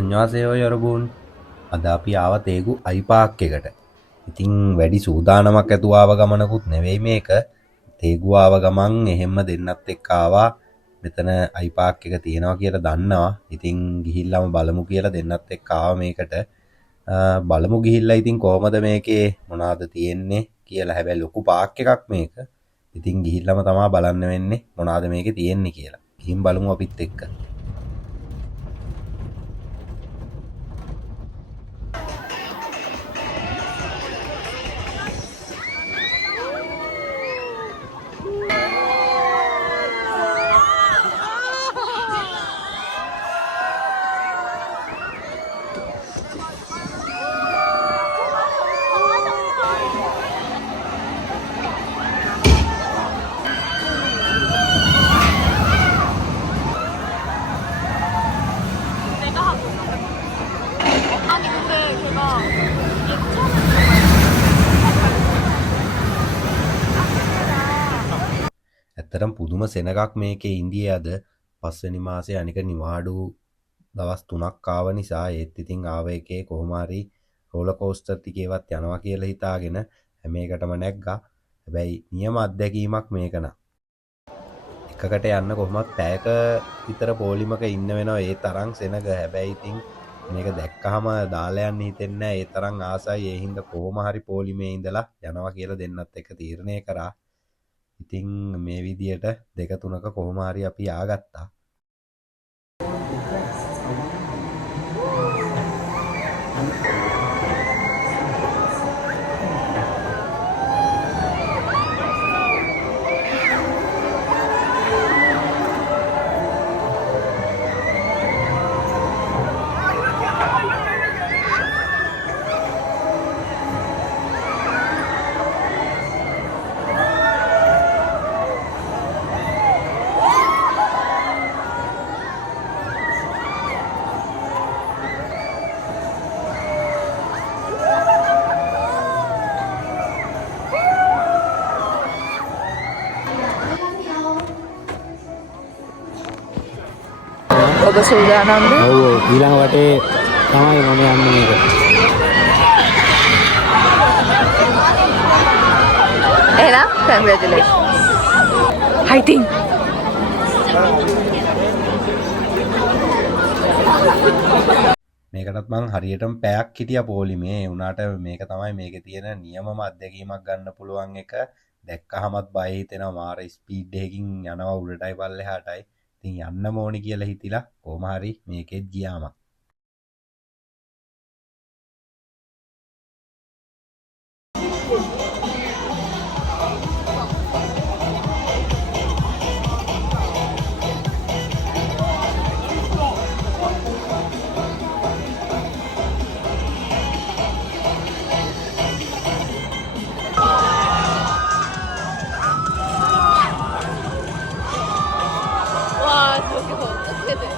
අන්‍යවාසයෝ යොරබුන් අද අපි ආව තේගු අයිපාක් එකට. ඉතින් වැඩි සූදානමක් ඇතුව ආව ගමනකුත් නෙවෙයි මේක. තේගු ආව ගමන් එහෙම්ම දෙන්නත් එක්ක ආවා. මෙතන අයිපාක් එක තියෙනවා කියලා දන්නවා. ඉතින් ගිහිල්ලාම බලමු කියලා දෙන්නත් එක්ක ආවා මේකට. බලමු ගිහිල්ලා ඉතින් කොහමද මේකේ මොනවද තියෙන්නේ කියලා. හැබැයි ලොකු පාක් එකක් මේක. ඉතින් ගිහිල්ලාම තමයි බලන්න වෙන්නේ මොනවද මේකේ තියෙන්නේ කියලා. ගිහින් බලමු අපිත් එක්ක. 아니 근데 걔가 ඇත්තටම පුදුම සෙනගක් මේකේ ඉන්දියේ අද 5 වෙනි මාසේ අනික නිවාඩු දවස් 3ක් ආව නිසා ඒත් ඉතින් ආව එකේ කොහොම හරි රෝලර් කෝස්ටර් ටිකේවත් යනවා කියලා හිතාගෙන හැම එකටම නැග්ගා. හැබැයි නියම අත්දැකීමක් මේක නා. එකකට යන්න කොහොමත් පැයක විතර පොලිමක ඉන්න වෙනවා ඒ තරම් සෙනග. හැබැයි ඉතින් මේක දැක්කහම දාලා යන්න හිතෙන්නේ නැහැ. ඒ තරම් ආසයි. ඒ හින්දා කොහොම හරි පොලිමේ ඉඳලා යනවා කියලා දෙන්නත් එක තීරණය කරා. ඉතින් මේ විදියට දෙක තුනක කොහොම හරි අපි ආගත්තා. ඔබ සූදානම්ද? ඔව් ඊළඟ වටේ තමයි මම යන්නේ මේක. එහෙනම් congratulations. fighting. මේකටත් මං හරියටම පැයක් හිටියා පොලිමේ. ඒ වුණාට මේක තමයි මේකේ තියෙන නියමම අත්දැකීමක් ගන්න පුළුවන් එක. දැක්කහමත් බය හිතෙනවා මාර ස්පීඩ් එකකින් යනවා උඩටයි පල්ලෙහාටයි. ඉතින් යන්න ඕනි කියලා හිතිලා කොහොම හරි මේකෙත් ගියාම. 와 저기서 어떻게 돼?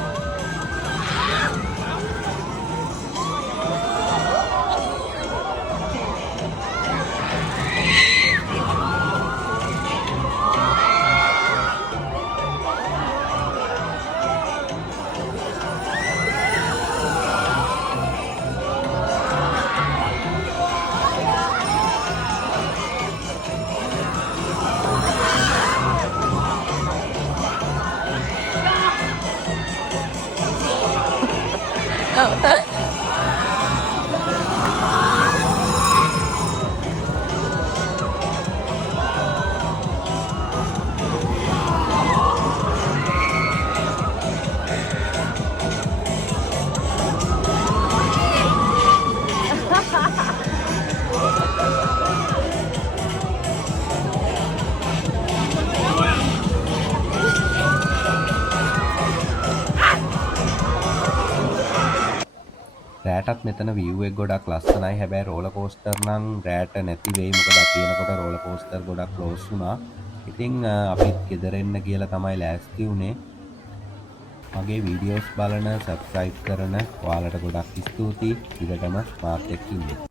රෑටත් මෙතන view එක ගොඩක් ලස්සනයි. හැබැයි රෝලර් කෝස්ටර් නම් රෑට නැති වෙයි. මොකද අපි එනකොට රෝලර් කෝස්ටර් ගොඩක් ක්ලෝස් වුණා. ඉතින් අපිත් ගෙදර එන්න කියලා තමයි ලෑස්ති වුණේ. මගේ වීඩියෝස් බලන, සබ්ස්ක්‍රයිබ් කරන ඔයාලට ගොඩක් ස්තුතියි. දිගටම මාත් එක්ක ඉන්න.